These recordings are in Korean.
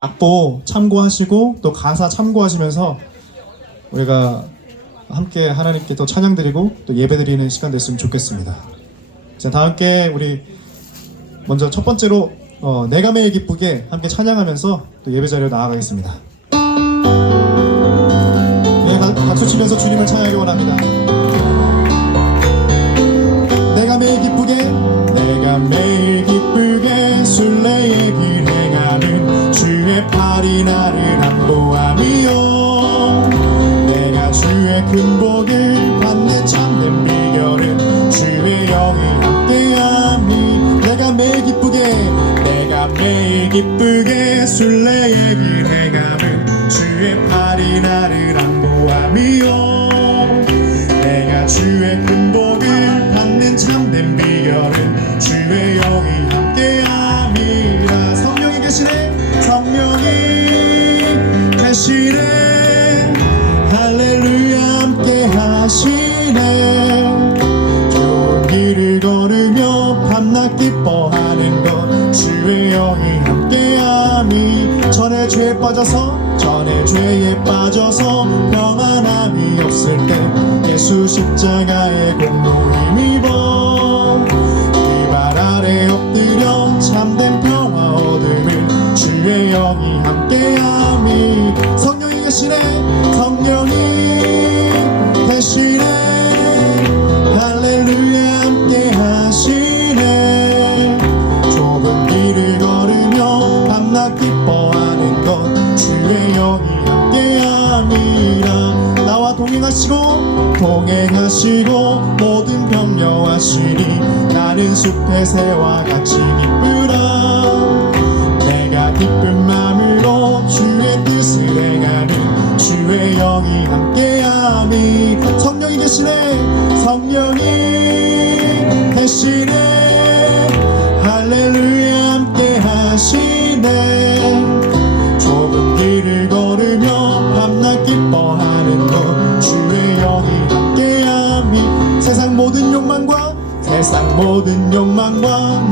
악보 참고하시고 또 가사 참고하시면서 우리가 함께 하나님께 또 찬양드리고 또 예배드리는 시간 됐으면 좋겠습니다. 자, 다 함께 우리 먼저 첫 번째로 내가 매일 기쁘게 함께 찬양하면서 또 예배 자리로 나아가겠습니다. 네, 박수 치면서 주님을 찬양하기 원합니다. 내가 매일 기쁘게 순례의 길 행하는 주의 팔이 나를 안보하며 내가 주의 큰 복을 받는 참된 비결은 주의 영이 함께함이 내가 매일 기쁘게 순례의 길 행하는 주의 팔이 나를 안보하며 내가 주의 큰 복을 받는 참된 비결은 주의 영이 함께함이라. 성령이 계시네, 성령이 계시네, 할렐루야 함께 하시네. 좋은 길을 걸으며 밤낮 기뻐하는 것 주의 영이 함께함이 전에 죄에 빠져서 평안함이 없을 때 예수 십자가의 공로 힘입어 그 발 아래 엎드려 참된 평화 얻음을 주의 영이 함께함이 성령이 계시네, 성령이 계시네, 할렐루야 함께 하시네. 좁은 길을 걸으며 밤낮 기뻐하는 것 주의 영이 함께함이라. 나와 동행하시고 모든 격려하시니 나는 숲의 새와 같이 기쁘라. 내가 기쁜 마음으로 주의 뜻을 행하는 주의 영이 함께함이 성령이 계시네, 성령이 계시네, 할렐루야 함께 하시네. 좁은 길을 걸으며 밤낮 기뻐하는 것 주의 영이 함께함이 세상 모든 욕망과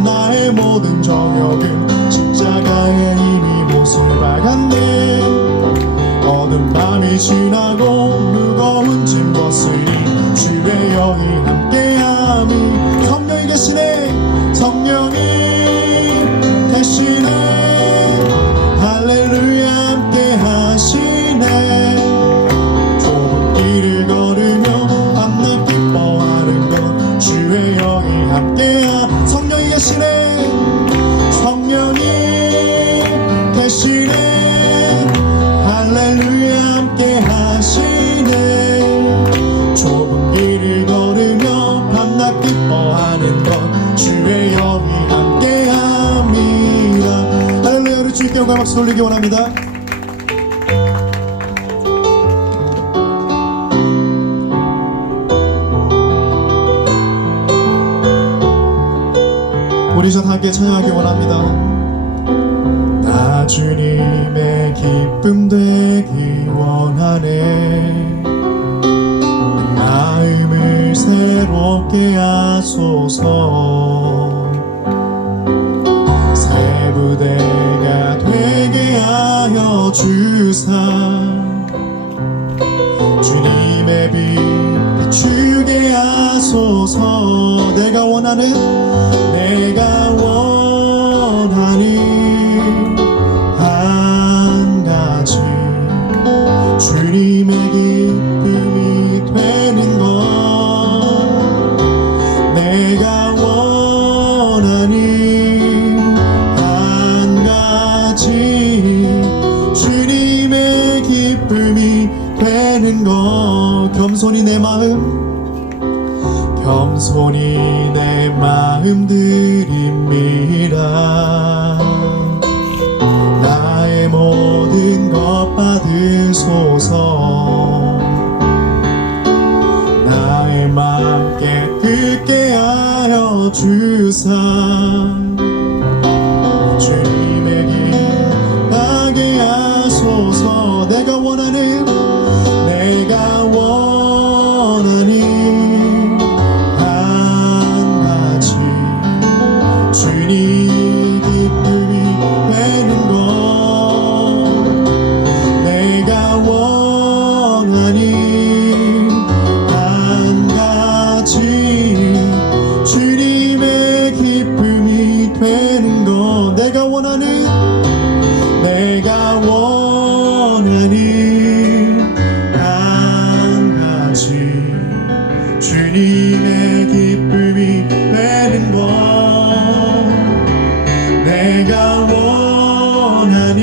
나의 모든 정욕은 십자가에 이미 못을 박았네. 어두운 밤이 지나고 무거운 짐 벗으니 주의 영이 함께함이 성령이 계시네, 성령이 계시네, 할렐루야 함께 하시네. 좁은 길을 걸으며 밤낮 기뻐하는 것 주의 영이 함께함 성령이 계시네, 성령이 계시네, 할렐루야 함께 하시네. 좁은 길을 걸으며 밤낮 기뻐하는 것 주의 영이 함께함이라. 할렐루야. 우리 주님께 영광 박수 돌리기 원합니다. 우리 전 함께 찬양하기 원합니다. 나 주님의 기쁨 되기 원하네. 마음을 새롭게 하소서. 새 부대가 되게 하여 주사 주님의 빛 비추게 하소서. 내가 원하는 한 가지 주님의 기쁨이 되는 것. 내가 원하는 한 가지 주님의 기쁨이 되는 것. 겸손히 내 마음 드립니다. 나의 모든 것 받으소서. 나의 맘 깨끗게 하여 주사 주님의 길 가게 하소서. 내가 원하는 한 가지 원하는 한 가지 주님의 기쁨이 되는 것 내가 원하는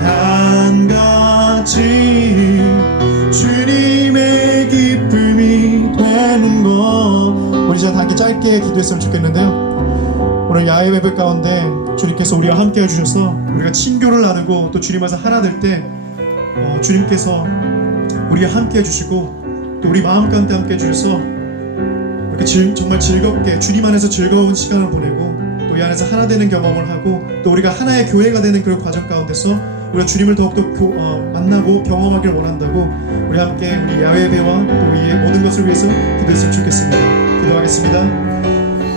한 가지 주님의 기쁨이 되는 것 우리 이제 함께 짧게 기도했으면 좋겠는데요. 오늘 야외 예배 가운데 주님께서 우리와 함께 해주셔서 우리가 친교를 나누고 또 주님 안에서 하나 될 때 주님께서 우리와 함께 해주시고 또 우리 마음 가운데 함께 해주셔서 이렇게 정말 즐겁게 주님 안에서 즐거운 시간을 보내고 또 이 안에서 하나 되는 경험을 하고 또 우리가 하나의 교회가 되는 그런 과정 가운데서 우리가 주님을 더욱더 만나고 경험하길 원한다고 우리 함께 우리 야외 예배와 또 이 모든 것을 위해서 기도했으면 좋겠습니다. 기도하겠습니다.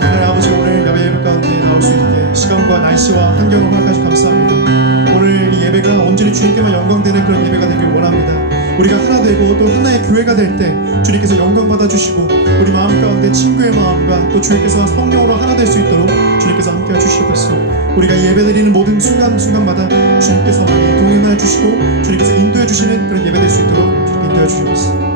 하나님 아버지 오늘 야외 예배 가운데 나올 수 있게 시간과 날씨와 환경을 허락하셔서 감사합니다. 오늘 이 예배가 온전히 주님께만 영광되는 그런 예배가 되길 원합니다. 우리가 하나 되고 또 하나의 교회가 될 때 주님께서 영광 받아주시고 우리 마음 가운데 친구의 마음과 또 주님께서 성령으로 하나 될 수 있도록 주님께서 함께 해주시옵소서. 우리가 예배드리는 모든 순간순간마다 주님께서 많이 동행해 주시고 주님께서 인도해 주시는 그런 예배 될 수 있도록 주님 인도해 주시옵소서.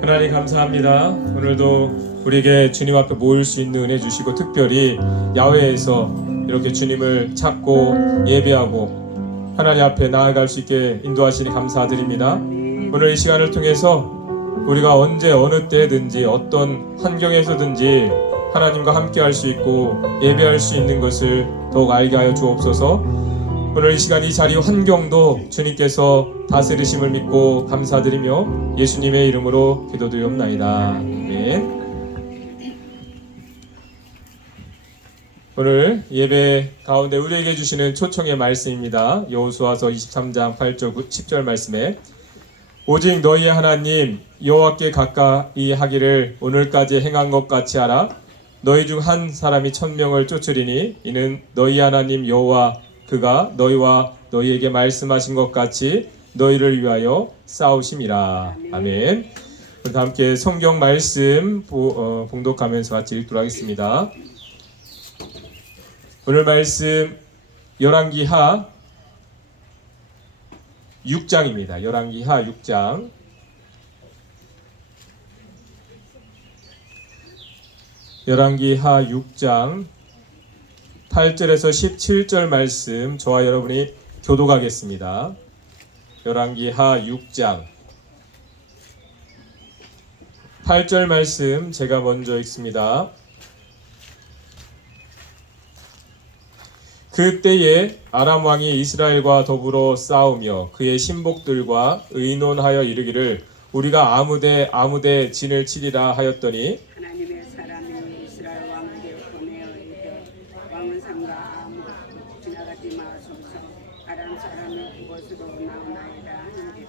하나님 감사합니다. 오늘도 우리에게 주님 앞에 모일 수 있는 은혜 주시고 특별히 야외에서 이렇게 주님을 찾고 예배하고 하나님 앞에 나아갈 수 있게 인도하시니 감사드립니다. 오늘 이 시간을 통해서 우리가 언제 어느 때든지 어떤 환경에서든지 하나님과 함께 할 수 있고 예배할 수 있는 것을 더욱 알게 하여 주옵소서. 오늘 이 시간 이 자리 환경도 주님께서 다스리심을 믿고 감사드리며 예수님의 이름으로 기도드리옵나이다. 아멘. 오늘 예배 가운데 우리에게 주시는 초청의 말씀입니다. 여호수아서 23장 8절 10절 말씀에 오직 너희의 하나님 여호와께 가까이 하기를 오늘까지 행한 것 같이 하라. 너희 중 한 사람이 1000명을 쫓으리니 이는 너희 하나님 여호와 그가 너희와 너희에게 말씀하신 것 같이 너희를 위하여 싸우심이라. 아멘. 다 함께 성경 말씀 봉독하면서 같이 읽도록 하겠습니다. 오늘 말씀 열왕기하 6장입니다. 열왕기하 6장 열왕기하 6장 8절에서 17절 말씀 저와 여러분이 교독하겠습니다. 열왕기하 6장 8절 말씀 제가 먼저 읽습니다. 그때에 아람 왕이 이스라엘과 더불어 싸우며 그의 신복들과 의논하여 이르기를 우리가 아무데 진을 치리라 하였더니 하나님의 사람이 이스라엘 왕에게 보내어 이르되 왕은 상가 아무 지나가지 마소서 아람 사람이 그곳으로 나오나이다 하니라.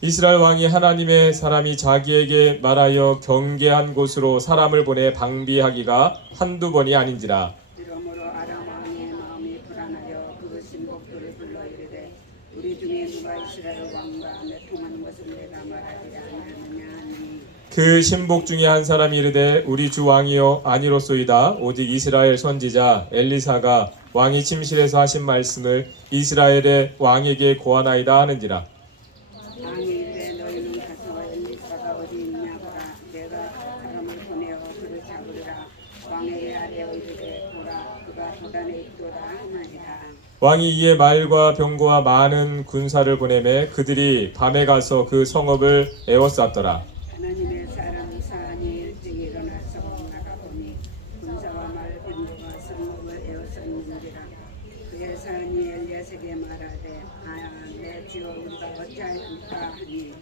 이스라엘 왕이 하나님의 사람이 자기에게 말하여 경계한 곳으로 사람을 보내 방비하기가 한두 번이 아닌지라. 이러므로 아람 왕의 마음이 불안하여 그 신복들을 불러 이르되 우리 중에 누가 이스라엘 왕과 내통하는 것을 내가 말하지 아니하느냐 하니 그 신복 중에 한 사람이 이르되 우리 주 왕이여 아니로소이다. 오직 이스라엘 선지자 엘리사가 왕이 침실에서 하신 말씀을 이스라엘의 왕에게 고하나이다 하는지라. 왕이 이르되 너희는 가서 엘리사가 어디 있냐 보라. 내가 사람을 보내어 그를 잡으리라. 왕에게 아뢰어 이르되 보라 그가 도단에 있도다 하나니라. 왕이 이에 말과 병거와 많은 군사를 보내매 그들이 밤에 가서 그 성읍을 에워쌌더라. 하나님의 사람 사안이 일찍 일어나서 나가보니 군사와 말 병거가 성읍을 에워쌌는지라. 그의 사안이 엘리야에게 말하되 내 주여 우리가 어찌하였까 하니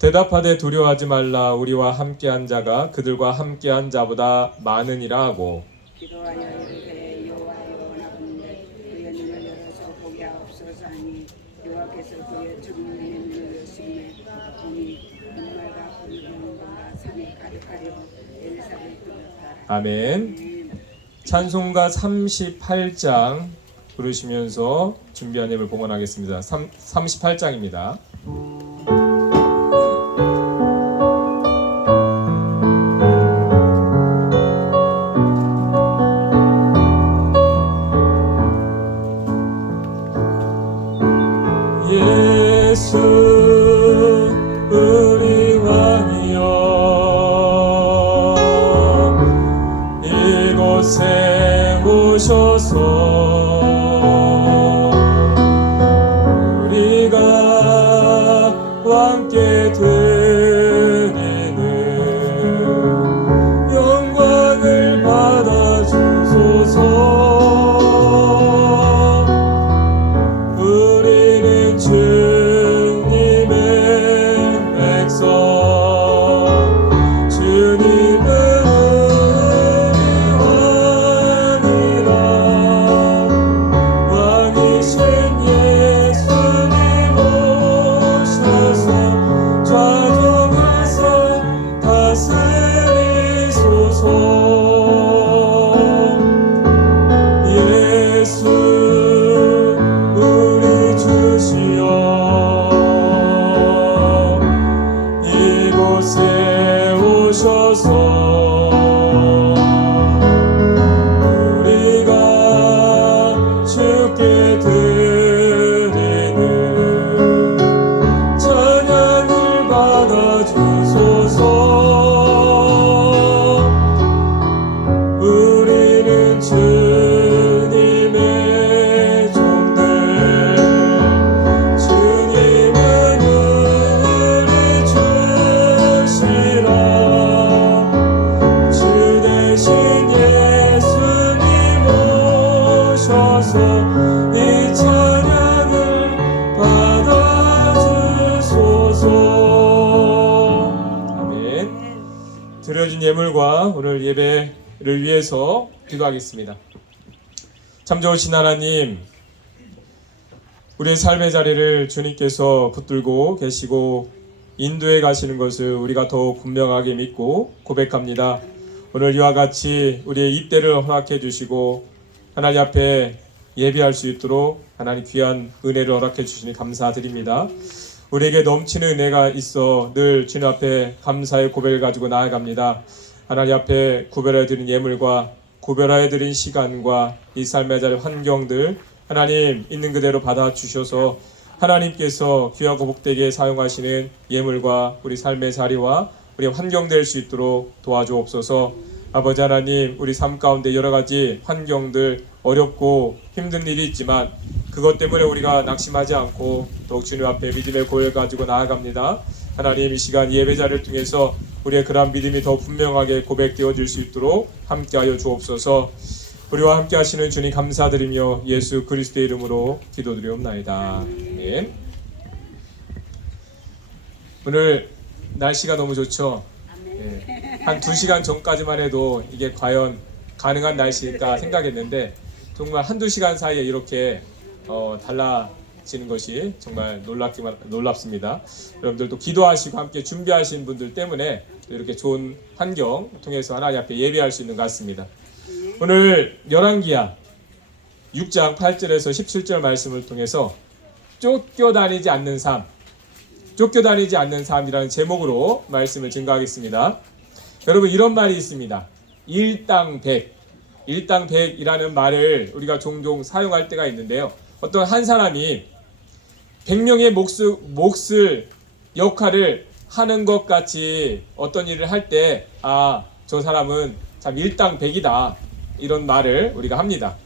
대답하되 두려워하지 말라. 우리와 함께한 자가 그들과 함께한 자보다 많으니라 하고 기도하여 이르되 여호와여 나보는데 그의 눈을 열어서 보게 하옵소서 하니 여호와께서 그의 청년의 눈을 여시매 보니 눈말과 붉은 것과 산이 가득하여 엘리사를 뚫었더라. 아멘. 찬송가 38장 부르시면서 준비한 예배를 봉헌하겠습니다. 38장입니다. 이곳에 오셔서 우리가 함께 드리는 영광을 받아주소서. 우리는 주님의 백성, 주님은 우리 왕이라. 왕이신 예수님 오셔서 좌정하사 다스리소서. 예수 우리 주시여, 이곳에 오셔서 우리가 주께 드리는 찬양을 받아주소서. 우리는 주님의 종들, 주님은 우리 주시라. 주 대신 예수님 오셔서 이 찬양을 받아주소서. 아멘. 드려진 예물과 오늘 예배를 위해서 기도하겠습니다. 참 좋으신 하나님, 우리의 삶의 자리를 주님께서 붙들고 계시고 인도해 가시는 것을 우리가 더욱 분명하게 믿고 고백합니다. 오늘 이와 같이 우리의 입대를 허락해 주시고 하나님 앞에 예배할 수 있도록 하나님 귀한 은혜를 허락해 주시니 감사드립니다. 우리에게 넘치는 은혜가 있어 늘 주님 앞에 감사의 고백을 가지고 나아갑니다. 하나님 앞에 구별해 드린 예물과 구별해 드린 시간과 이 삶의 자리 환경들 하나님 있는 그대로 받아 주셔서 하나님께서 귀하고 복되게 사용하시는 예물과 우리 삶의 자리와 우리 환경 될 수 있도록 도와주옵소서. 아버지 하나님, 우리 삶 가운데 여러 가지 환경들 어렵고 힘든 일이 있지만 그것 때문에 우리가 낙심하지 않고 더욱 주님 앞에 믿음의 고백을 가지고 나아갑니다. 하나님, 이 시간 예배자를 통해서 우리의 그러한 믿음이 더 분명하게 고백되어질 수 있도록 함께하여 주옵소서. 우리와 함께 하시는 주님 감사드리며 예수 그리스도의 이름으로 기도드리옵나이다. 아멘. 오늘 날씨가 너무 좋죠? 네. 한 2시간 전까지만 해도 이게 과연 가능한 날씨일까 생각했는데 정말 한두 시간 사이에 이렇게 달라지는 것이 정말 놀랍습니다. 여러분들도 기도하시고 함께 준비하신 분들 때문에 이렇게 좋은 환경 통해서 하나님 앞에 예배할 수 있는 것 같습니다. 오늘 열왕기하 6장 8절에서 17절 말씀을 통해서 쫓겨다니지 않는 삶, 쫓겨다니지 않는 삶이라는 제목으로 말씀을 증거하겠습니다. 여러분, 이런 말이 있습니다. 일당백, 일당백이라는 말을 우리가 종종 사용할 때가 있는데요. 어떤 한 사람이 100명의 몫을 역할을 하는 것 같이 어떤 일을 할 때 저 사람은 참 일당백이다, 이런 말을 우리가 합니다.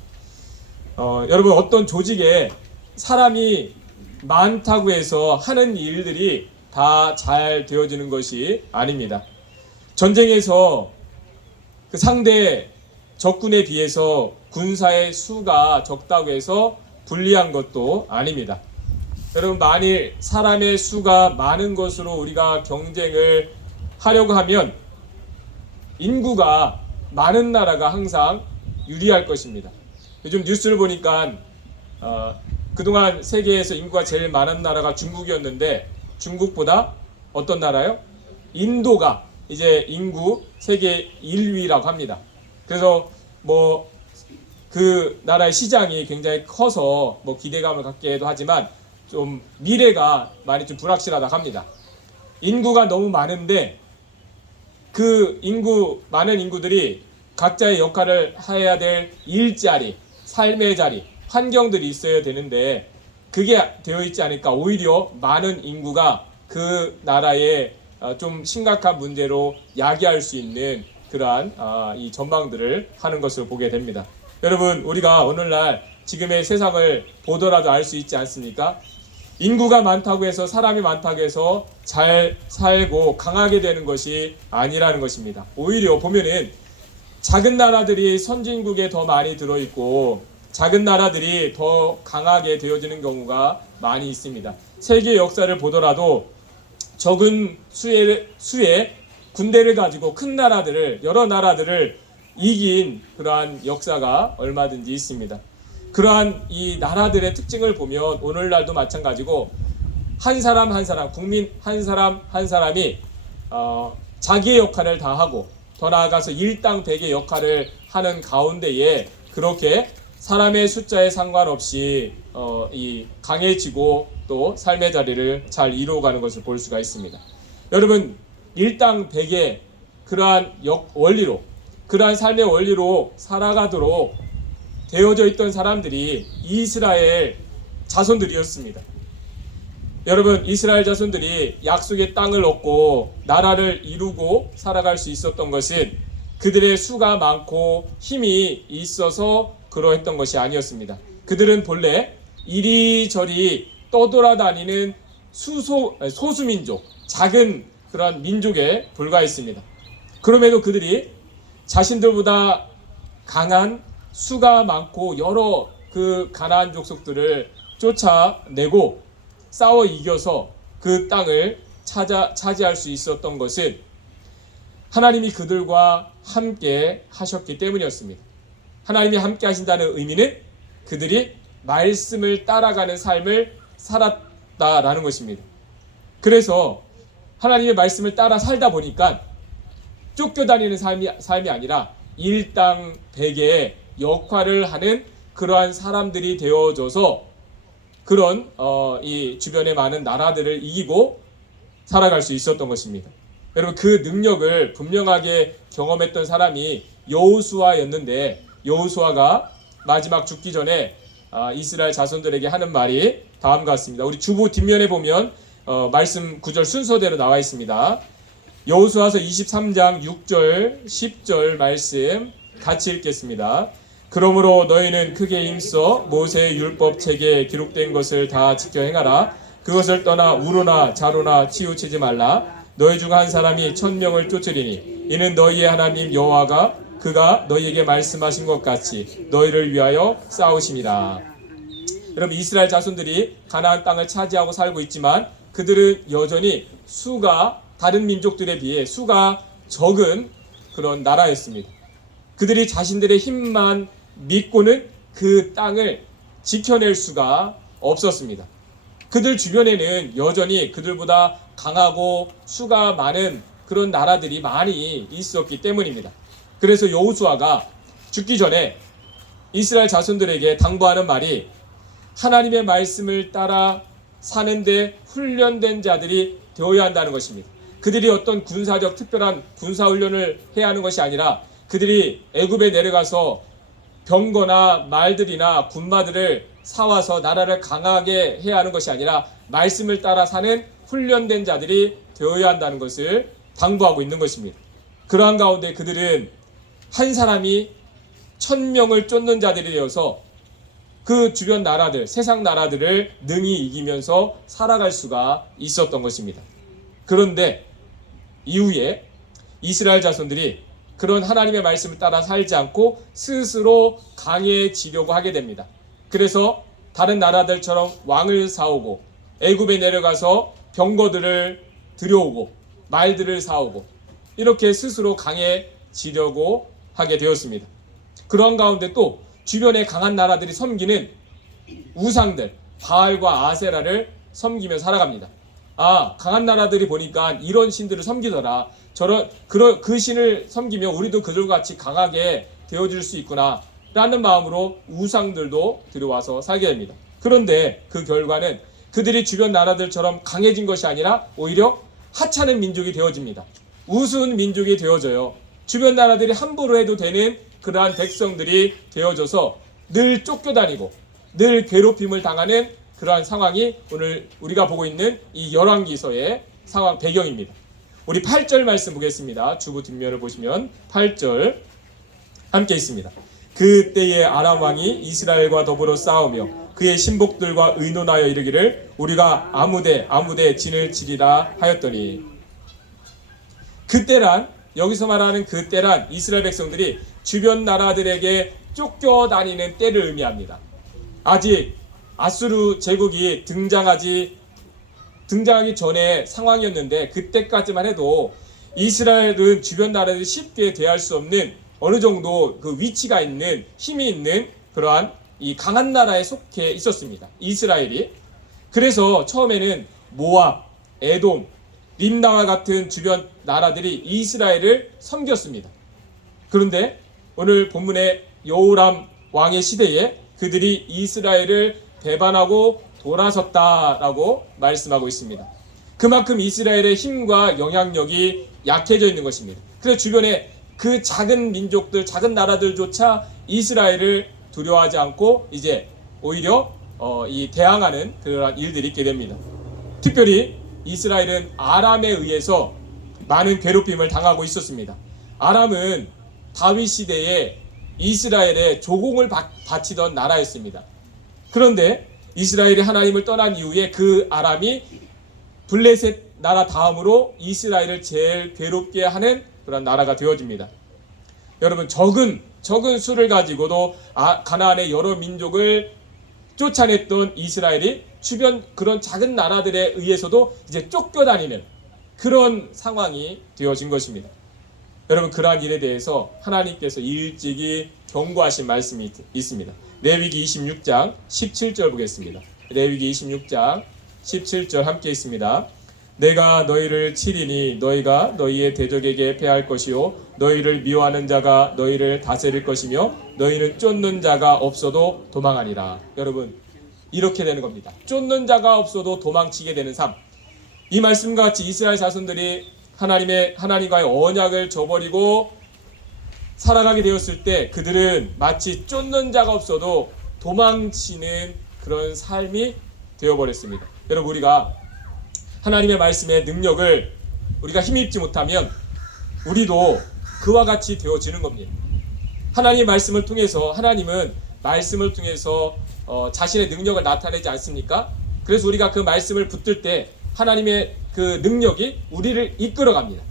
여러분, 어떤 조직에 사람이 많다고 해서 하는 일들이 다 잘 되어지는 것이 아닙니다. 전쟁에서 그 상대 적군에 비해서 군사의 수가 적다고 해서 불리한 것도 아닙니다. 여러분, 만일 사람의 수가 많은 것으로 우리가 경쟁을 하려고 하면 인구가 많은 나라가 항상 유리할 것입니다. 요즘 뉴스를 보니까 그동안 세계에서 인구가 제일 많은 나라가 중국이었는데 중국보다 어떤 나라요? 인도가 이제 인구 세계 1위라고 합니다. 그래서 그 나라의 시장이 굉장히 커서 기대감을 갖게도 하지만 좀 미래가 많이 좀 불확실하다고 합니다. 인구가 너무 많은데 그 많은 인구들이 각자의 역할을 해야 될 일자리, 삶의 자리, 환경들이 있어야 되는데 그게 되어 있지 않으니까 오히려 많은 인구가 그 나라에 좀 심각한 문제로 야기할 수 있는 그러한 이 전망들을 하는 것을 보게 됩니다. 여러분, 우리가 오늘날 지금의 세상을 보더라도 알 수 있지 않습니까? 인구가 많다고 해서, 사람이 많다고 해서 잘 살고 강하게 되는 것이 아니라는 것입니다. 오히려 보면은 작은 나라들이 선진국에 더 많이 들어있고 작은 나라들이 더 강하게 되어지는 경우가 많이 있습니다. 세계 역사를 보더라도 적은 수의 군대를 가지고 큰 나라들을, 여러 나라들을 이긴 그러한 역사가 얼마든지 있습니다. 그러한 이 나라들의 특징을 보면 오늘날도 마찬가지고 한 사람 한 사람, 국민 한 사람 한 사람이 자기의 역할을 다 하고, 더 나아가서 일당 백의 역할을 하는 가운데에 그렇게 사람의 숫자에 상관없이 이 강해지고 또 삶의 자리를 잘 이루어가는 것을 볼 수가 있습니다. 여러분, 일당 백의 그러한 원리로, 그러한 삶의 원리로 살아가도록 되어져 있던 사람들이 이스라엘 자손들이었습니다. 여러분, 이스라엘 자손들이 약속의 땅을 얻고 나라를 이루고 살아갈 수 있었던 것은 그들의 수가 많고 힘이 있어서 그러했던 것이 아니었습니다. 그들은 본래 이리저리 떠돌아다니는 소수민족, 작은 그런 민족에 불과했습니다. 그럼에도 그들이 자신들보다 강한 수가 많고 여러 그 가나안 족속들을 쫓아내고 싸워 이겨서 그 땅을 차지할 수 있었던 것은 하나님이 그들과 함께 하셨기 때문이었습니다. 하나님이 함께 하신다는 의미는 그들이 말씀을 따라가는 삶을 살았다라는 것입니다. 그래서 하나님의 말씀을 따라 살다 보니까 쫓겨다니는 삶이 아니라 일당 백의 역할을 하는 그러한 사람들이 되어져서 그런 이 주변의 많은 나라들을 이기고 살아갈 수 있었던 것입니다. 여러분, 그 능력을 분명하게 경험했던 사람이 여호수아였는데, 여호수아가 마지막 죽기 전에 이스라엘 자손들에게 하는 말이 다음과 같습니다. 우리 주보 뒷면에 보면 말씀 구절 순서대로 나와 있습니다. 여호수아서 23장 6절 10절 말씀 같이 읽겠습니다. 그러므로 너희는 크게 힘써 모세의 율법 책에 기록된 것을 다 지켜 행하라. 그것을 떠나 우로나 자로나 치우치지 말라. 너희 중 한 사람이 1000명을 쫓으리니 이는 너희의 하나님 여호와가 그가 너희에게 말씀하신 것 같이 너희를 위하여 싸우심이라. 여러분, 이스라엘 자손들이 가나안 땅을 차지하고 살고 있지만 그들은 여전히 수가 다른 민족들에 비해 수가 적은 그런 나라였습니다. 그들이 자신들의 힘만 믿고는 그 땅을 지켜낼 수가 없었습니다. 그들 주변에는 여전히 그들보다 강하고 수가 많은 그런 나라들이 많이 있었기 때문입니다. 그래서 여호수아가 죽기 전에 이스라엘 자손들에게 당부하는 말이 하나님의 말씀을 따라 사는데 훈련된 자들이 되어야 한다는 것입니다. 그들이 어떤 군사적 특별한 군사훈련을 해야 하는 것이 아니라 그들이 애굽에 내려가서 병거나 말들이나 군마들을 사와서 나라를 강하게 해야 하는 것이 아니라 말씀을 따라 사는 훈련된 자들이 되어야 한다는 것을 당부하고 있는 것입니다. 그러한 가운데 그들은 한 사람이 1000명을 쫓는 자들이 되어서 그 주변 나라들, 세상 나라들을 능히 이기면서 살아갈 수가 있었던 것입니다. 그런데 이후에 이스라엘 자손들이 그런 하나님의 말씀을 따라 살지 않고 스스로 강해지려고 하게 됩니다. 그래서 다른 나라들처럼 왕을 사오고 애굽에 내려가서 병거들을 들여오고 말들을 사오고 이렇게 스스로 강해지려고 하게 되었습니다. 그런 가운데 또 주변에 강한 나라들이 섬기는 우상들, 바알과 아세라를 섬기며 살아갑니다. 강한 나라들이 보니까 이런 신들을 섬기더라. 그 신을 섬기면 우리도 그들과 같이 강하게 되어줄 수 있구나 라는 마음으로 우상들도 들어와서 살게 됩니다. 그런데 그 결과는 그들이 주변 나라들처럼 강해진 것이 아니라 오히려 하찮은 민족이 되어집니다. 우스운 민족이 되어져요. 주변 나라들이 함부로 해도 되는 그러한 백성들이 되어져서 늘 쫓겨다니고 늘 괴롭힘을 당하는 그러한 상황이 오늘 우리가 보고 있는 이 열왕기서의 상황 배경입니다. 우리 8절 말씀 보겠습니다. 주보 뒷면을 보시면 8절 함께 있습니다. 그때에 아람 왕이 이스라엘과 더불어 싸우며 그의 신복들과 의논하여 이르기를 우리가 아무데 진을 치리라 하였더니, 그때란, 여기서 말하는 그때란 이스라엘 백성들이 주변 나라들에게 쫓겨다니는 때를 의미합니다. 아직 아수르 제국이 등장하기 전에 상황이었는데, 그때까지만 해도 이스라엘은 주변 나라들이 쉽게 대할 수 없는 어느 정도 그 위치가 있는, 힘이 있는 그러한 이 강한 나라에 속해 있었습니다, 이스라엘이. 그래서 처음에는 모압, 에돔, 림나와 같은 주변 나라들이 이스라엘을 섬겼습니다. 그런데 오늘 본문의 여호람 왕의 시대에 그들이 이스라엘을 배반하고 돌아섰다라고 말씀하고 있습니다. 그만큼 이스라엘의 힘과 영향력이 약해져 있는 것입니다. 그래서 주변에 그 작은 민족들, 작은 나라들조차 이스라엘을 두려워하지 않고 이제 오히려 이 대항하는 그런 일들이 있게 됩니다. 특별히 이스라엘은 아람에 의해서 많은 괴롭힘을 당하고 있었습니다. 아람은 다윗 시대에 이스라엘에 조공을 바치던 나라였습니다. 그런데 이스라엘이 하나님을 떠난 이후에 그 아람이 블레셋 나라 다음으로 이스라엘을 제일 괴롭게 하는 그런 나라가 되어집니다. 여러분, 적은 수를 가지고도 가나안의 여러 민족을 쫓아냈던 이스라엘이 주변 그런 작은 나라들에 의해서도 이제 쫓겨다니는 그런 상황이 되어진 것입니다. 여러분, 그러한 일에 대해서 하나님께서 일찍이 경고하신 말씀이 있습니다. 레위기 26장 17절 보겠습니다. 레위기 26장 17절 함께 있습니다. 내가 너희를 치리니 너희가 너희의 대적에게 패할 것이요 너희를 미워하는 자가 너희를 다스릴 것이며 너희는 쫓는 자가 없어도 도망하리라. 여러분, 이렇게 되는 겁니다. 쫓는 자가 없어도 도망치게 되는 삶. 이 말씀과 같이 이스라엘 자손들이 하나님과의 언약을 저버리고 살아가게 되었을 때 그들은 마치 쫓는 자가 없어도 도망치는 그런 삶이 되어버렸습니다. 여러분, 우리가 하나님의 말씀의 능력을 우리가 힘입지 못하면 우리도 그와 같이 되어지는 겁니다. 하나님의 말씀을 통해서, 하나님은 말씀을 통해서 자신의 능력을 나타내지 않습니까? 그래서 우리가 그 말씀을 붙들 때 하나님의 그 능력이 우리를 이끌어갑니다.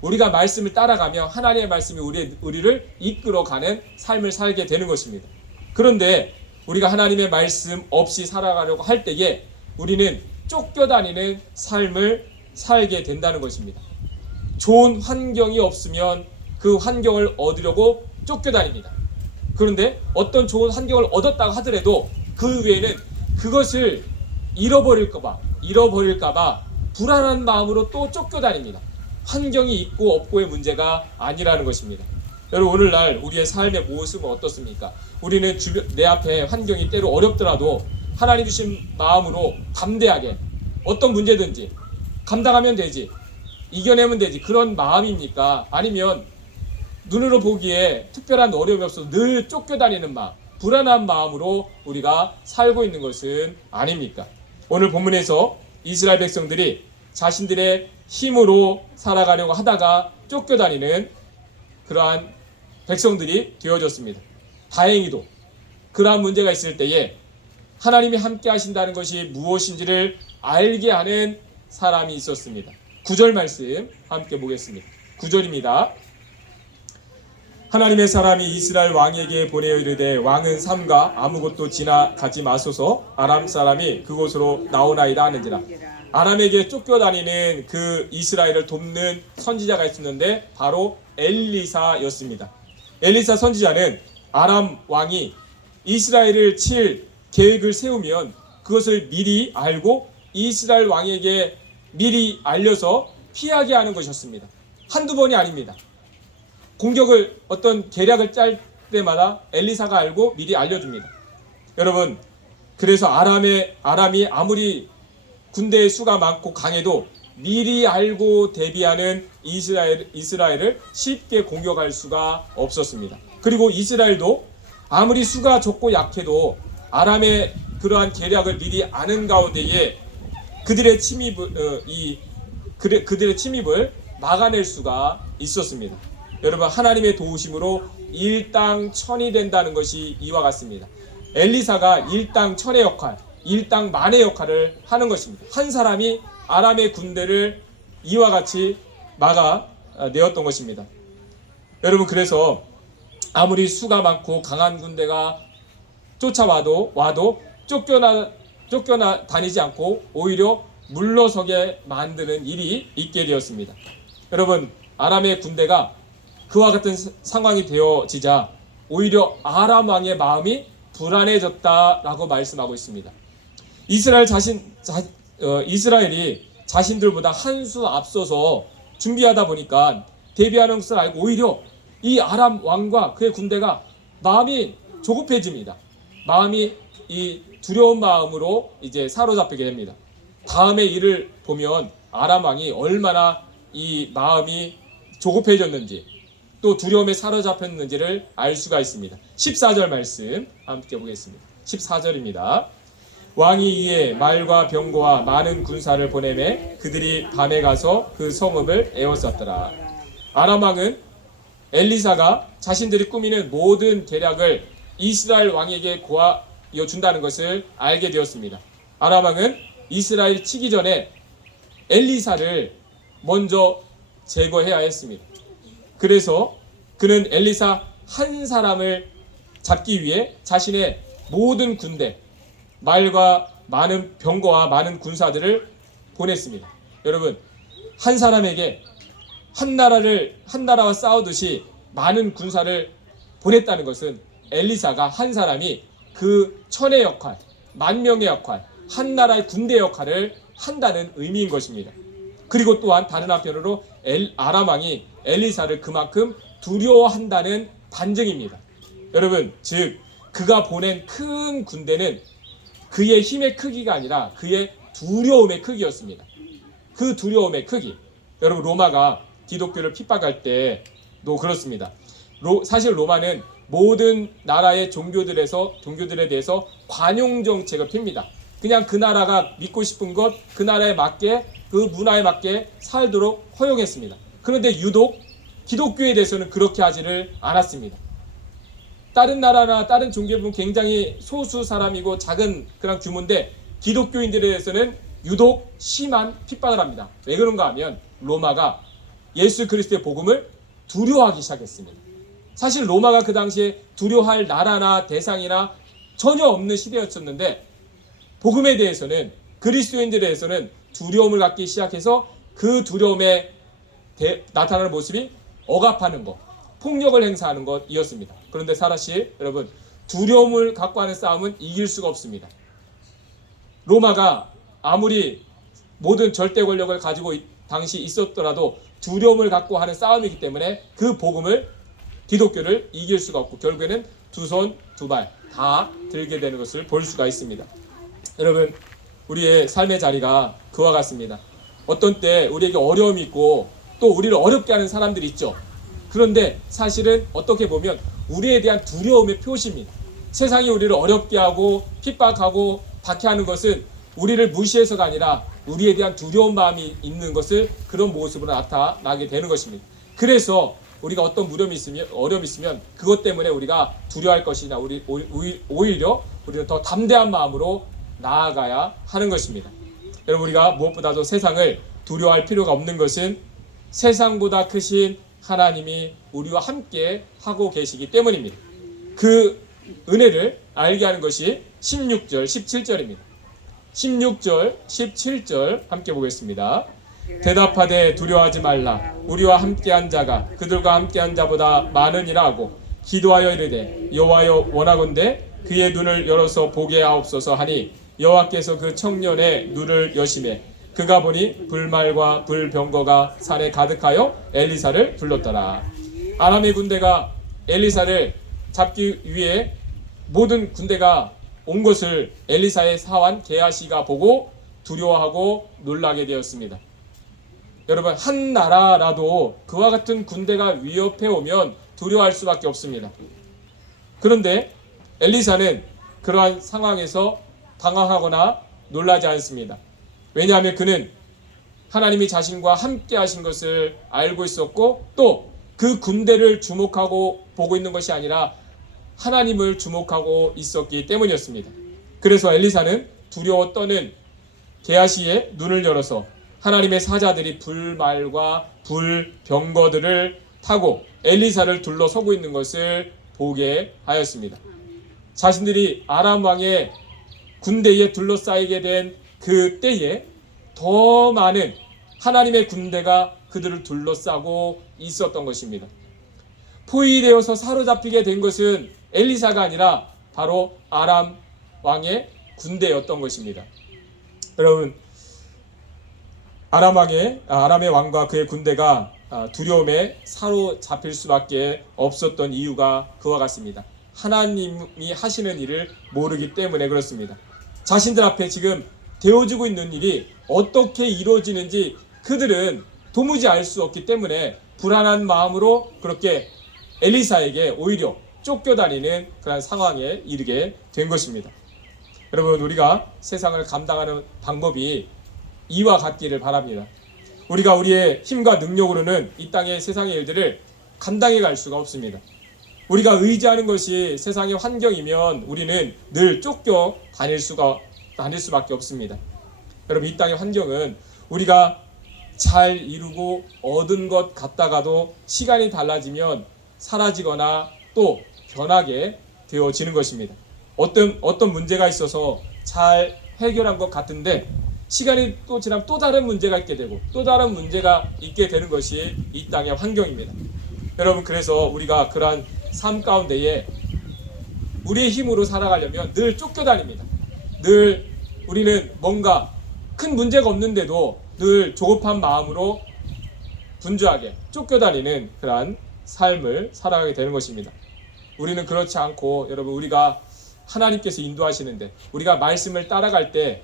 우리가 말씀을 따라가며 하나님의 말씀이 우리를 이끌어가는 삶을 살게 되는 것입니다. 그런데 우리가 하나님의 말씀 없이 살아가려고 할 때에 우리는 쫓겨다니는 삶을 살게 된다는 것입니다. 좋은 환경이 없으면 그 환경을 얻으려고 쫓겨다닙니다. 그런데 어떤 좋은 환경을 얻었다고 하더라도 그 외에는 그것을 잃어버릴까봐 불안한 마음으로 또 쫓겨다닙니다. 환경이 있고 없고의 문제가 아니라는 것입니다. 여러분, 오늘날 우리의 삶의 모습은 어떻습니까? 우리는 내 앞에 환경이 때로 어렵더라도 하나님 주신 마음으로 담대하게 어떤 문제든지 감당하면 되지, 이겨내면 되지, 그런 마음입니까? 아니면 눈으로 보기에 특별한 어려움이 없어서 늘 쫓겨다니는 마음, 불안한 마음으로 우리가 살고 있는 것은 아닙니까? 오늘 본문에서 이스라엘 백성들이 자신들의 힘으로 살아가려고 하다가 쫓겨다니는 그러한 백성들이 되어졌습니다. 다행히도 그러한 문제가 있을 때에 하나님이 함께 하신다는 것이 무엇인지를 알게 하는 사람이 있었습니다. 9절 말씀 함께 보겠습니다. 9절입니다. 하나님의 사람이 이스라엘 왕에게 보내어 이르되 왕은 삼가 아무것도 지나가지 마소서 아람 사람이 그곳으로 나오나이다 하는지라. 아람에게 쫓겨다니는 그 이스라엘을 돕는 선지자가 있었는데 바로 엘리사였습니다. 엘리사 선지자는 아람 왕이 이스라엘을 칠 계획을 세우면 그것을 미리 알고 이스라엘 왕에게 미리 알려서 피하게 하는 것이었습니다. 한두 번이 아닙니다. 공격을 어떤 계략을 짤 때마다 엘리사가 알고 미리 알려줍니다. 여러분, 그래서 아람이 아무리 군대의 수가 많고 강해도 미리 알고 대비하는 이스라엘을 쉽게 공격할 수가 없었습니다. 그리고 이스라엘도 아무리 수가 적고 약해도 아람의 그러한 계략을 미리 아는 가운데에 그들의 침입을 막아낼 수가 있었습니다. 여러분, 하나님의 도우심으로 일당천이 된다는 것이 이와 같습니다. 엘리사가 일당천의 역할, 일당만의 역할을 하는 것입니다. 한 사람이 아람의 군대를 이와 같이 막아내었던 것입니다. 여러분, 그래서 아무리 수가 많고 강한 군대가 쫓아와도 쫓겨나 다니지 않고 오히려 물러서게 만드는 일이 있게 되었습니다. 여러분, 아람의 군대가 그와 같은 상황이 되어지자 오히려 아람 왕의 마음이 불안해졌다라고 말씀하고 있습니다. 이스라엘이 자신들보다 한 수 앞서서 준비하다 보니까 대비하는 것을 알고 오히려 이 아람 왕과 그의 군대가 마음이 조급해집니다. 마음이 이 두려운 마음으로 이제 사로잡히게 됩니다. 다음의 일을 보면 아람 왕이 얼마나 이 마음이 조급해졌는지 또 두려움에 사로잡혔는지를 알 수가 있습니다. 14절 말씀 함께 보겠습니다. 14절입니다. 왕이 이에 말과 병거와 많은 군사를 보내매 그들이 밤에 가서 그 성읍을 에워쌌더라. 아람 왕은 엘리사가 자신들이 꾸미는 모든 계략을 이스라엘 왕에게 고하여 준다는 것을 알게 되었습니다. 아람 왕은 이스라엘 치기 전에 엘리사를 먼저 제거해야 했습니다. 그래서 그는 엘리사 한 사람을 잡기 위해 자신의 모든 군대, 말과 많은 병거와 많은 군사들을 보냈습니다. 여러분, 한 사람에게 한 나라와 싸우듯이 많은 군사를 보냈다는 것은 엘리사가 한 사람이 그 천의 역할, 만 명의 역할, 한 나라의 군대 역할을 한다는 의미인 것입니다. 그리고 또한 다른 한편으로 아람 왕이 엘리사를 그만큼 두려워한다는 반증입니다. 여러분, 즉 그가 보낸 큰 군대는 그의 힘의 크기가 아니라 그의 두려움의 크기였습니다. 그 두려움의 크기. 여러분, 로마가 기독교를 핍박할 때도 그렇습니다. 사실 로마는 모든 나라의 종교들에 대해서 관용 정책을 핍니다. 그냥 그 나라가 믿고 싶은 것, 그 나라에 맞게, 그 문화에 맞게 살도록 허용했습니다. 그런데 유독 기독교에 대해서는 그렇게 하지를 않았습니다. 다른 나라나 다른 종교에 보면 굉장히 소수 사람이고 작은 그런 규모인데 기독교인들에 대해서는 유독 심한 핍박을 합니다. 왜 그런가 하면 로마가 예수 그리스도의 복음을 두려워하기 시작했습니다. 사실 로마가 그 당시에 두려워할 나라나 대상이나 전혀 없는 시대였었는데 복음에 대해서는 그리스도인들에 대해서는 두려움을 갖기 시작해서 그 두려움에 나타나는 모습이 억압하는 것, 폭력을 행사하는 것이었습니다. 그런데 사실 여러분, 두려움을 갖고 하는 싸움은 이길 수가 없습니다. 로마가 아무리 모든 절대 권력을 가지고 당시 있었더라도 두려움을 갖고 하는 싸움이기 때문에 그 복음을, 기독교를 이길 수가 없고 결국에는 두 손 두 발 다 들게 되는 것을 볼 수가 있습니다. 여러분, 우리의 삶의 자리가 그와 같습니다. 어떤 때 우리에게 어려움이 있고 또 우리를 어렵게 하는 사람들이 있죠. 그런데 사실은 어떻게 보면 우리에 대한 두려움의 표시입니다. 세상이 우리를 어렵게 하고 핍박하고 박해하는 것은 우리를 무시해서가 아니라 우리에 대한 두려운 마음이 있는 것을 그런 모습으로 나타나게 되는 것입니다. 그래서 우리가 어떤 어려움이 있으면 그것 때문에 우리가 두려워할 것이나 오히려 우리는 더 담대한 마음으로 나아가야 하는 것입니다. 여러분, 우리가 무엇보다도 세상을 두려워할 필요가 없는 것은 세상보다 크신 하나님이 우리와 함께 하고 계시기 때문입니다. 그 은혜를 알게 하는 것이 16절, 17절입니다. 16절, 17절 함께 보겠습니다. 대답하되 두려워하지 말라. 우리와 함께한 자가 그들과 함께한 자보다 많으니라 하고 기도하여 이르되 여호와여 원하건대 그의 눈을 열어서 보게 하옵소서 하니 여호와께서 그 청년의 눈을 여심해 그가 보니 불말과 불병거가 산에 가득하여 엘리사를 불렀더라. 아람의 군대가 엘리사를 잡기 위해 모든 군대가 온 것을 엘리사의 사환 게하시가 보고 두려워하고 놀라게 되었습니다. 여러분, 한 나라라도 그와 같은 군대가 위협해 오면 두려워할 수밖에 없습니다. 그런데 엘리사는 그러한 상황에서 당황하거나 놀라지 않습니다. 왜냐하면 그는 하나님이 자신과 함께 하신 것을 알고 있었고 또 그 군대를 주목하고 보고 있는 것이 아니라 하나님을 주목하고 있었기 때문이었습니다. 그래서 엘리사는 두려워 떠는 게하시의 눈을 열어서 하나님의 사자들이 불말과 불병거들을 타고 엘리사를 둘러서고 있는 것을 보게 하였습니다. 자신들이 아람 왕의 군대에 둘러싸이게 된 그 때에 더 많은 하나님의 군대가 그들을 둘러싸고 있었던 것입니다. 포위되어서 사로잡히게 된 것은 엘리사가 아니라 바로 아람 왕의 군대였던 것입니다. 여러분, 아람의 왕과 그의 군대가 두려움에 사로잡힐 수밖에 없었던 이유가 그와 같습니다. 하나님이 하시는 일을 모르기 때문에 그렇습니다. 자신들 앞에 지금 되어지고 있는 일이 어떻게 이루어지는지 그들은 도무지 알 수 없기 때문에 불안한 마음으로 그렇게 엘리사에게 오히려 쫓겨다니는 그런 상황에 이르게 된 것입니다. 여러분, 우리가 세상을 감당하는 방법이 이와 같기를 바랍니다. 우리가 우리의 힘과 능력으로는 이 땅의 세상의 일들을 감당해 갈 수가 없습니다. 우리가 의지하는 것이 세상의 환경이면 우리는 늘 쫓겨 다닐 수밖에 없습니다. 여러분, 이 땅의 환경은 우리가 잘 이루고 얻은 것 같다가도 시간이 달라지면 사라지거나 또 변하게 되어지는 것입니다. 어떤 문제가 있어서 잘 해결한 것 같은데 시간이 또 지나면 또 다른 문제가 있게 되고 또 다른 문제가 있게 되는 것이 이 땅의 환경입니다. 여러분, 그래서 우리가 그러한 삶 가운데에 우리의 힘으로 살아가려면 늘 쫓겨다닙니다. 늘 우리는 뭔가 큰 문제가 없는데도 늘 조급한 마음으로 분주하게 쫓겨다니는 그러한 삶을 살아가게 되는 것입니다. 우리는 그렇지 않고 여러분, 우리가 하나님께서 인도하시는데 우리가 말씀을 따라갈 때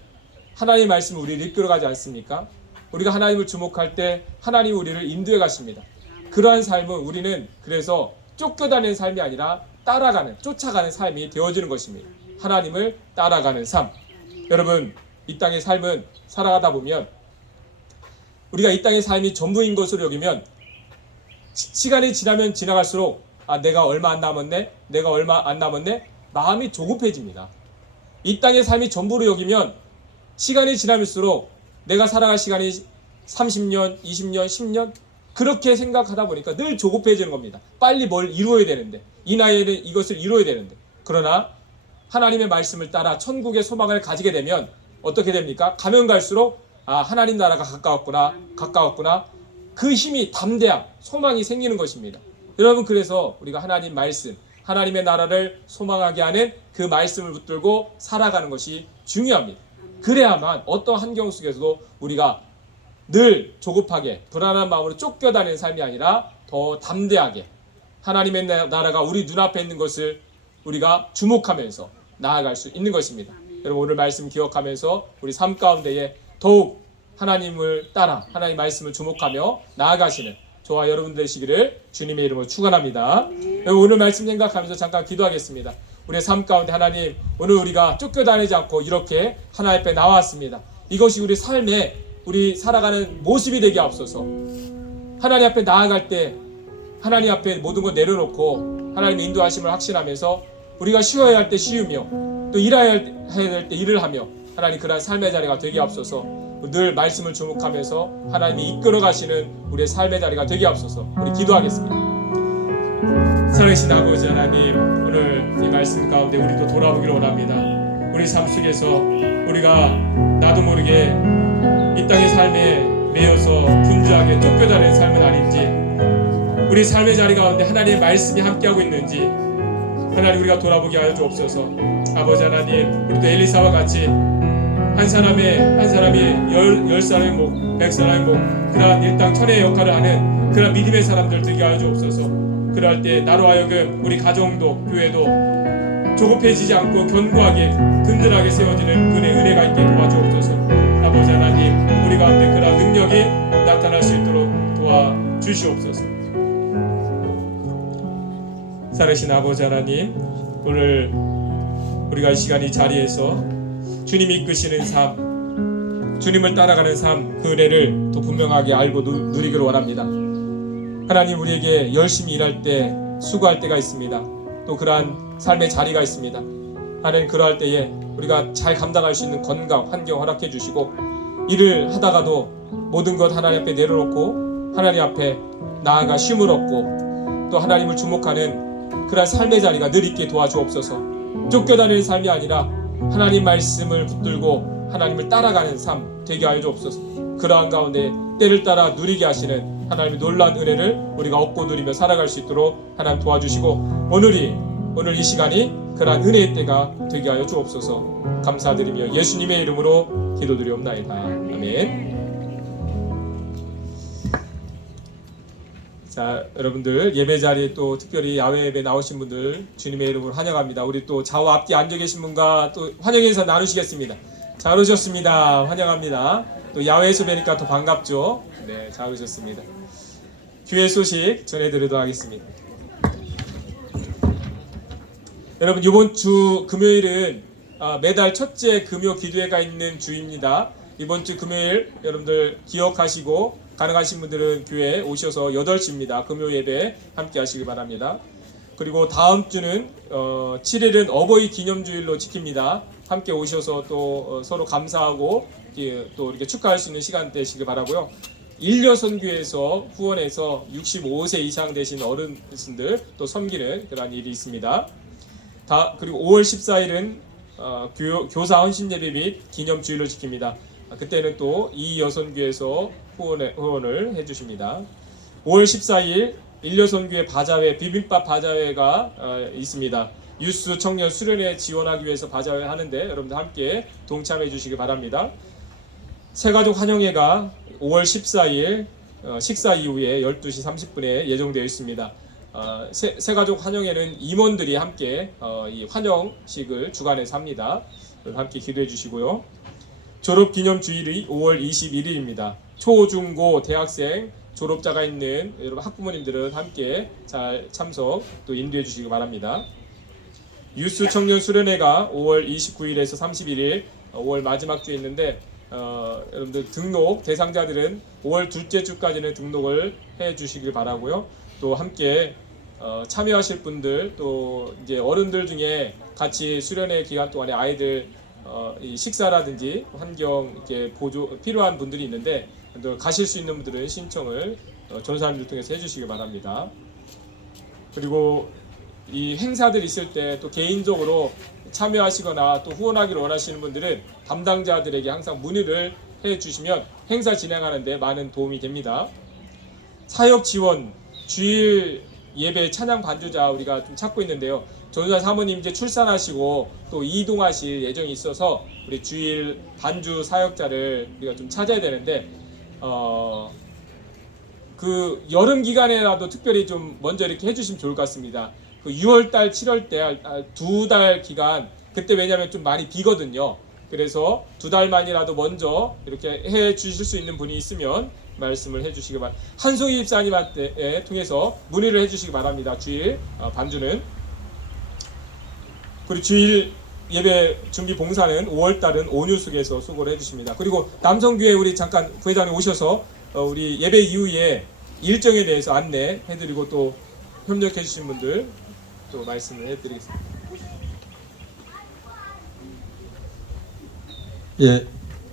하나님의 말씀이 우리를 이끌어가지 않습니까? 우리가 하나님을 주목할 때 하나님이 우리를 인도해 가십니다. 그러한 삶은 우리는 그래서 쫓겨다니는 삶이 아니라 쫓아가는 삶이 되어지는 것입니다. 하나님을 따라가는 삶. 여러분, 이 땅의 삶은 살아가다 보면 우리가 이 땅의 삶이 전부인 것으로 여기면 시간이 지나면 지나갈수록 내가 얼마 안 남았네 마음이 조급해집니다. 이 땅의 삶이 전부로 여기면 시간이 지나면서록 내가 살아갈 시간이 30년, 20년, 10년 그렇게 생각하다 보니까 늘 조급해지는 겁니다. 빨리 뭘 이루어야 되는데 이 나이에는 이것을 이루어야 되는데 그러나 하나님의 말씀을 따라 천국의 소망을 가지게 되면 어떻게 됩니까? 가면 갈수록 하나님 나라가 가까웠구나 그 힘이 담대함, 소망이 생기는 것입니다. 여러분, 그래서 우리가 하나님 말씀, 하나님의 나라를 소망하게 하는 그 말씀을 붙들고 살아가는 것이 중요합니다. 그래야만 어떤 환경 속에서도 우리가 늘 조급하게 불안한 마음으로 쫓겨다니는 삶이 아니라 더 담대하게 하나님의 나라가 우리 눈앞에 있는 것을 우리가 주목하면서 나아갈 수 있는 것입니다. 여러분, 오늘 말씀 기억하면서 우리 삶 가운데에 더욱 하나님을 따라 하나님 말씀을 주목하며 나아가시는 저와 여러분 되시기를 주님의 이름으로 축원합니다. 여러분, 오늘 말씀 생각하면서 잠깐 기도하겠습니다. 우리의 삶 가운데 하나님, 오늘 우리가 쫓겨다니지 않고 이렇게 하나님 앞에 나왔습니다. 이것이 우리 삶에 우리 살아가는 모습이 되게 하옵소서. 하나님 앞에 나아갈 때 하나님 앞에 모든 걸 내려놓고 하나님의 인도하심을 확신하면서 우리가 쉬어야 할 때 쉬우며 또 일해야 될 때 일을 하며 하나님 그러한 삶의 자리가 되게 하옵소서. 늘 말씀을 주목하면서 하나님이 이끌어 가시는 우리의 삶의 자리가 되게 하옵소서. 우리 기도하겠습니다. 살아계신 아버지 하나님, 오늘 이 말씀 가운데 우리도 돌아보기를 원합니다. 우리 삶 속에서 우리가 나도 모르게 이 땅의 삶에 매여서 분주하게 쫓겨다니는 삶은 아닌지, 우리 삶의 자리 가운데 하나님의 말씀이 함께하고 있는지 하나님 우리가 돌아보게 하여 주옵소서. 아버지 하나님, 우리도 엘리사와 같이 한 사람이 10사람의 목, 100사람의 목, 그러한 일당 천의 역할을 하는 그러한 믿음의 사람들 되게 하여 주옵소서. 그럴 때 나로 하여금 우리 가정도 교회도 조급해지지 않고 견고하게 든든하게 세워지는 그의 은혜가 있게 도와주옵소서. 아버지 하나님, 우리 가운데 그러한 능력이 나타날 수 있도록 도와주시옵소서. 살아계신 아버지 하나님, 오늘 우리가 이 시간 이 자리에서 주님이 이끄시는 삶, 주님을 따라가는 삶, 그 은혜를 더 분명하게 알고 누리기를 원합니다. 하나님, 우리에게 열심히 일할 때, 수고할 때가 있습니다. 또 그러한 삶의 자리가 있습니다. 하나님, 그러할 때에 우리가 잘 감당할 수 있는 건강, 환경 허락해 주시고, 일을 하다가도 모든 것 하나님 앞에 내려놓고 하나님 앞에 나아가 쉼을 얻고 또 하나님을 주목하는 그러한 삶의 자리가 늘 있게 도와주옵소서. 쫓겨다니는 삶이 아니라 하나님 말씀을 붙들고 하나님을 따라가는 삶 되게 하여 주옵소서. 그러한 가운데 때를 따라 누리게 하시는 하나님의 놀라운 은혜를 우리가 얻고 누리며 살아갈 수 있도록 하나님 도와주시고, 오늘 이 시간이 그러한 은혜의 때가 되게 하여 주옵소서. 감사드리며 예수님의 이름으로 기도드리옵나이다. 아멘. 자, 여러분들 예배 자리에 또 특별히 야외 예배 나오신 분들 주님의 이름으로 환영합니다. 우리 또 좌우 앞뒤 앉아 계신 분과 또 환영 인사 나누시겠습니다. 잘 오셨습니다. 환영합니다. 또 야외에서 뵈니까 더 반갑죠. 네, 잘 오셨습니다. 교회 소식 전해드리도록 하겠습니다. 여러분, 이번 주 금요일은 매달 첫째 금요 기도회가 있는 주입니다. 이번 주 금요일 여러분들 기억하시고 가능하신 분들은 교회에 오셔서 8시입니다. 금요 예배 함께 하시길 바랍니다. 그리고 다음 주는 7일은 어버이 기념주일로 지킵니다. 함께 오셔서 또 서로 감사하고 또 이렇게 축하할 수 있는 시간 되시길 바라고요. 일려선교에서 후원해서 65세 이상 되신 어른들 또 섬기는 그런 일이 있습니다. 그리고 5월 14일은 교사 헌신예배 및 기념주일로 지킵니다. 그때는 또 이 여선교에서 후원을 해주십니다. 5월 14일 일려선교회 바자회 비빔밥 바자회가 있습니다. 유스 청년 수련회 지원하기 위해서 바자회 하는데 여러분들 함께 동참해 주시기 바랍니다. 새가족 환영회가 5월 14일 식사 이후에 12시 30분에 예정되어 있습니다. 새가족 환영회는 임원들이 함께 이 환영식을 주관해서 합니다. 함께 기도해 주시고요. 졸업기념주일이 5월 21일입니다. 초, 중, 고, 대학생, 졸업자가 있는 여러분 학부모님들은 함께 잘 참석 또 인도해 주시기 바랍니다. 유스 청년 수련회가 5월 29일에서 31일 5월 마지막 주에 있는데 여러분들 등록 대상자들은 5월 둘째 주까지는 등록을 해 주시길 바라고요. 또 함께 참여하실 분들 또 이제 어른들 중에 같이 수련회 기간 동안에 아이들 이 식사라든지 환경 이렇게 보조 필요한 분들이 있는데 가실 수 있는 분들은 신청을 전사님들 통해서 해주시기 바랍니다. 그리고 이 행사들 있을 때 또 개인적으로 참여하시거나 또 후원하기를 원하시는 분들은 담당자들에게 항상 문의를 해주시면 행사 진행하는데 많은 도움이 됩니다. 사역 지원 주일 예배 찬양 반주자 우리가 좀 찾고 있는데요. 전사 사모님 이제 출산하시고 또 이동하실 예정이 있어서 우리 주일 반주 사역자를 우리가 좀 찾아야 되는데 그 여름 기간에라도 특별히 좀 먼저 이렇게 해주시면 좋을 것 같습니다. 그 6월달, 7월달 2달 기간 그때 왜냐하면 좀 많이 비거든요. 그래서 2달만이라도 먼저 이렇게 해 주실 수 있는 분이 있으면 말씀을 해주시기 바랍니다. 한송이 집사님한테 통해서 문의를 해주시기 바랍니다. 주일 반주는. 그리고 주일 예배 준비 봉사는 5월달은 온유숙에서 수고를 해주십니다. 그리고 남성교회 우리 잠깐 부회장님 오셔서 우리 예배 이후에 일정에 대해서 안내해드리고 또 협력해주신 분들 또 말씀을 해드리겠습니다. 예,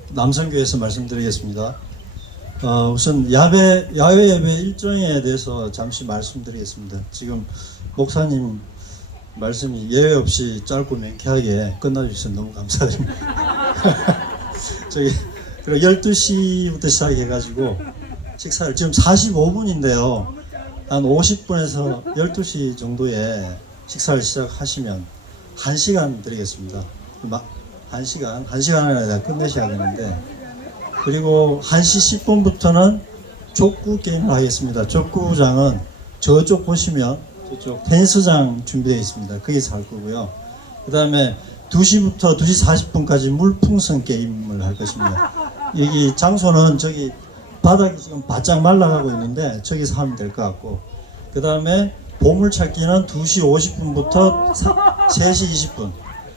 남성교회에서 말씀드리겠습니다. 우선 야외 예배 일정에 대해서 잠시 말씀드리겠습니다. 지금 목사님 말씀이 예외 없이 짧고 명쾌하게 끝나주셔서 너무 감사드립니다. 그리고 12시부터 시작해가지고 식사를 지금 45분인데요. 한 50분에서 12시 정도에 식사를 시작하시면 1시간 드리겠습니다. 1시간 안에 끝내셔야 되는데, 그리고 1시 10분부터는 족구 게임을 하겠습니다. 족구장은 저쪽 보시면 저쪽 테니스장 준비되어 있습니다. 거기서 할 거고요. 그 다음에 2시부터 2시 40분까지 물풍선 게임을 할 것입니다. 여기 장소는 저기 바닥이 지금 바짝 말라가고 있는데 저기서 하면 될 것 같고, 그 다음에 보물찾기는 2시 50분부터 3시 20분.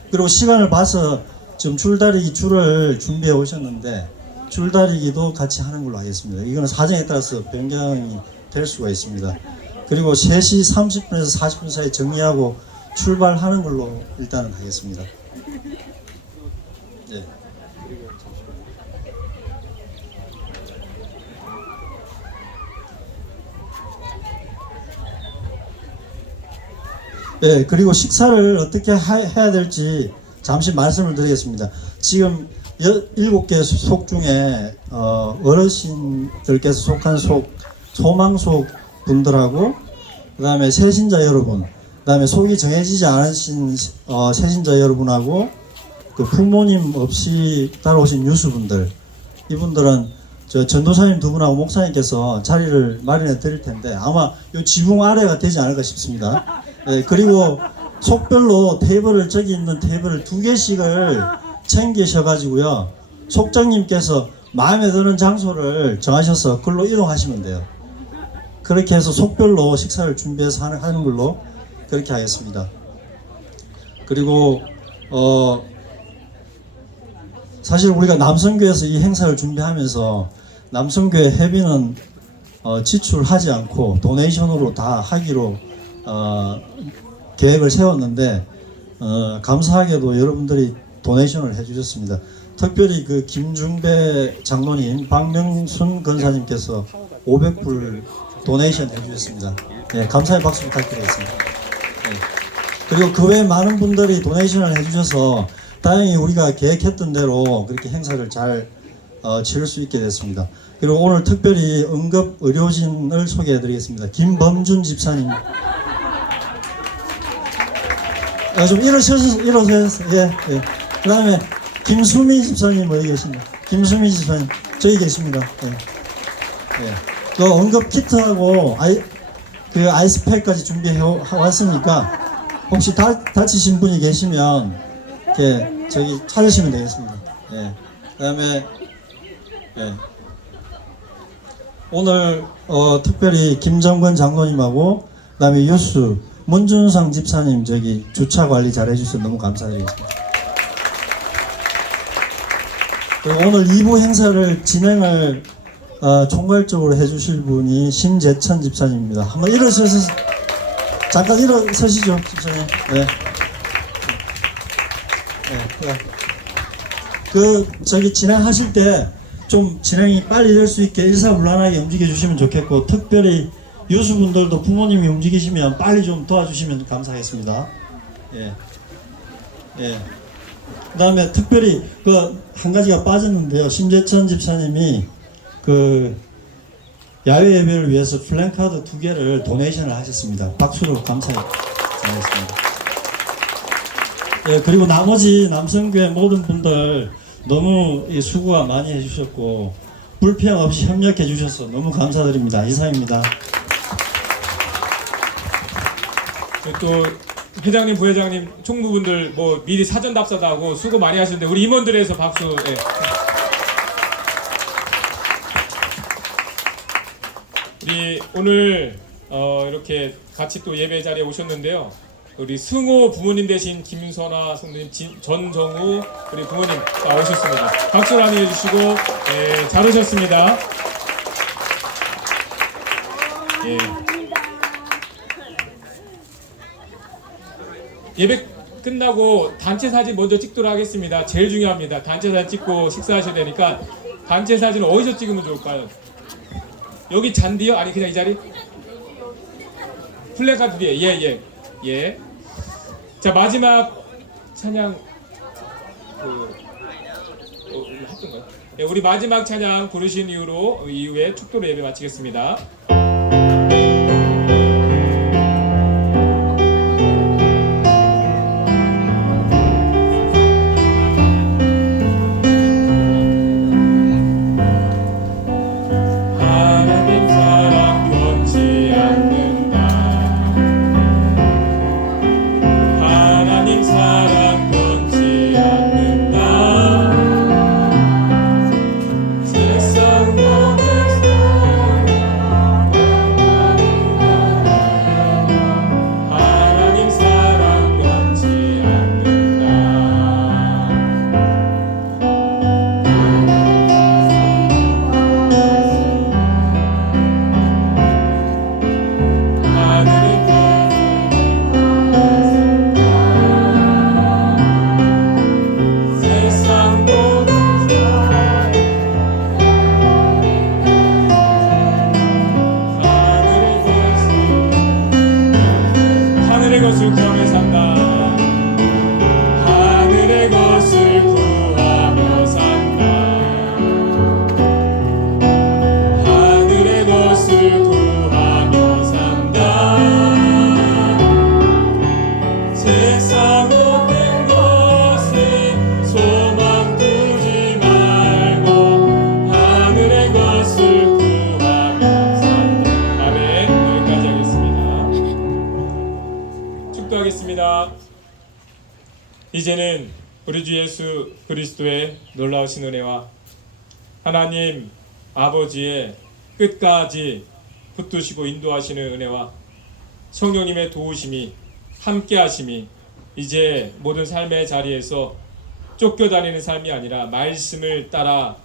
그리고 시간을 봐서 지금 줄다리기 줄을 준비해 오셨는데 줄다리기도 같이 하는 걸로 하겠습니다. 이거는 사정에 따라서 변경이 될 수가 있습니다. 그리고 3시 30분에서 40분 사이 정리하고 출발하는 걸로 일단은 하겠습니다. 네. 네, 그리고 식사를 어떻게 해야 될지 잠시 말씀을 드리겠습니다. 지금 7개 속 중에 어르신들께서 속한 소망속 분들하고 그 다음에 세신자 여러분, 그 다음에 속이 정해지지 않으신 세신자 여러분하고 그 부모님 없이 따라오신 유수분들, 이분들은 저 전도사님 두 분하고 목사님께서 자리를 마련해 드릴 텐데 아마 이 지붕 아래가 되지 않을까 싶습니다. 네, 그리고 속별로 테이블을, 저기 있는 테이블을 2개씩을 챙기셔가지고요, 속장님께서 마음에 드는 장소를 정하셔서 그걸로 이동하시면 돼요. 그렇게 해서 속별로 식사를 준비해서 하는 걸로 그렇게 하겠습니다. 그리고 사실 우리가 남성교회에서 이 행사를 준비하면서 남성교회 회비는 지출하지 않고 도네이션으로 다 하기로 계획을 세웠는데 감사하게도 여러분들이 도네이션을 해주셨습니다. 특별히 그 김중배 장로님, 박명순 권사님께서 500불 도네이션 해주셨습니다. 네, 감사의 박수 부탁드리겠습니다. 네. 그리고 그 외에 많은 분들이 도네이션을 해주셔서 다행히 우리가 계획했던 대로 그렇게 행사를 잘 치를 수 있게 됐습니다. 그리고 오늘 특별히 응급 의료진을 소개해드리겠습니다. 김범준 집사님. 좀 일어서서, 예. 그 다음에 김수미 집사님 어디 계십니까? 김수미 집사님 저기 계십니다. 예. 그 응급 키트하고 그 아이스팩까지 준비해 왔으니까 혹시 다치신 분이 계시면 이렇게 저기 찾으시면 되겠습니다. 예. 그다음에 예. 오늘 특별히 김정근 장로님하고 그다음에 유수 문준상 집사님 저기 주차 관리 잘 해주셔서 너무 감사드리겠습니다. 그리고 오늘 2부 행사를 진행을 총괄적으로 해주실 분이 심재천 집사님입니다. 한번 일어서서 잠깐 일어서시죠, 집사님. 네. 네. 그 저기 진행하실 때 좀 진행이 빨리 될 수 있게 일사불란하게 움직여 주시면 좋겠고, 특별히 유수분들도 부모님이 움직이시면 빨리 좀 도와주시면 감사하겠습니다. 예. 그 다음에 특별히 그 한 가지가 빠졌는데요. 심재천 집사님이 그 야외 예배를 위해서 플랜카드 2개를 도네이션을 하셨습니다. 박수로 감사드리겠습니다. 예, 그리고 나머지 남성교회 모든 분들 너무 수고가 많이 해주셨고 불평 없이 협력해 주셔서 너무 감사드립니다. 이상입니다. 또 회장님, 부회장님, 총무분들 뭐 미리 사전 답사도 하고 수고 많이 하시는데 우리 임원들에서 박수. 예. 우리 오늘 이렇게 같이 또 예배 자리에 오셨는데요. 우리 승호 부모님 대신 김선아 성도님, 전정우 우리 부모님 다 오셨습니다. 박수 많이 해주시고 예, 잘 오셨습니다. 예. 예배 끝나고 단체 사진 먼저 찍도록 하겠습니다. 제일 중요합니다. 단체 사진 찍고 식사하셔야 되니까 단체 사진은 어디서 찍으면 좋을까요? 여기 잔디요? 아니 그냥 이 자리? 플래카드 뒤에. 예. 자, 마지막 찬양 했던가요? 예, 우리 마지막 찬양 부르신 이후에 축도로 예배 마치겠습니다. 이제는 우리 주 예수 그리스도의 놀라우신 은혜와 하나님 아버지의 끝까지 붙드시고 인도하시는 은혜와 성령님의 도우심이 함께하심이 이제 모든 삶의 자리에서 쫓겨다니는 삶이 아니라 말씀을 따라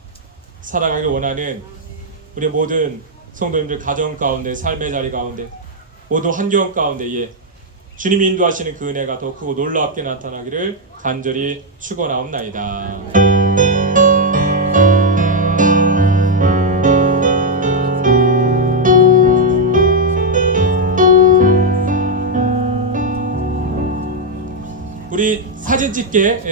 살아가길 원하는 우리 모든 성도님들 가정 가운데 삶의 자리 가운데 모든 환경 가운데에 주님이 인도하시는 그 은혜가 더 크고 놀랍게 나타나기를 간절히 축원하옵나이다. 우리 사진 찍게